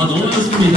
아 너무 좋습니다.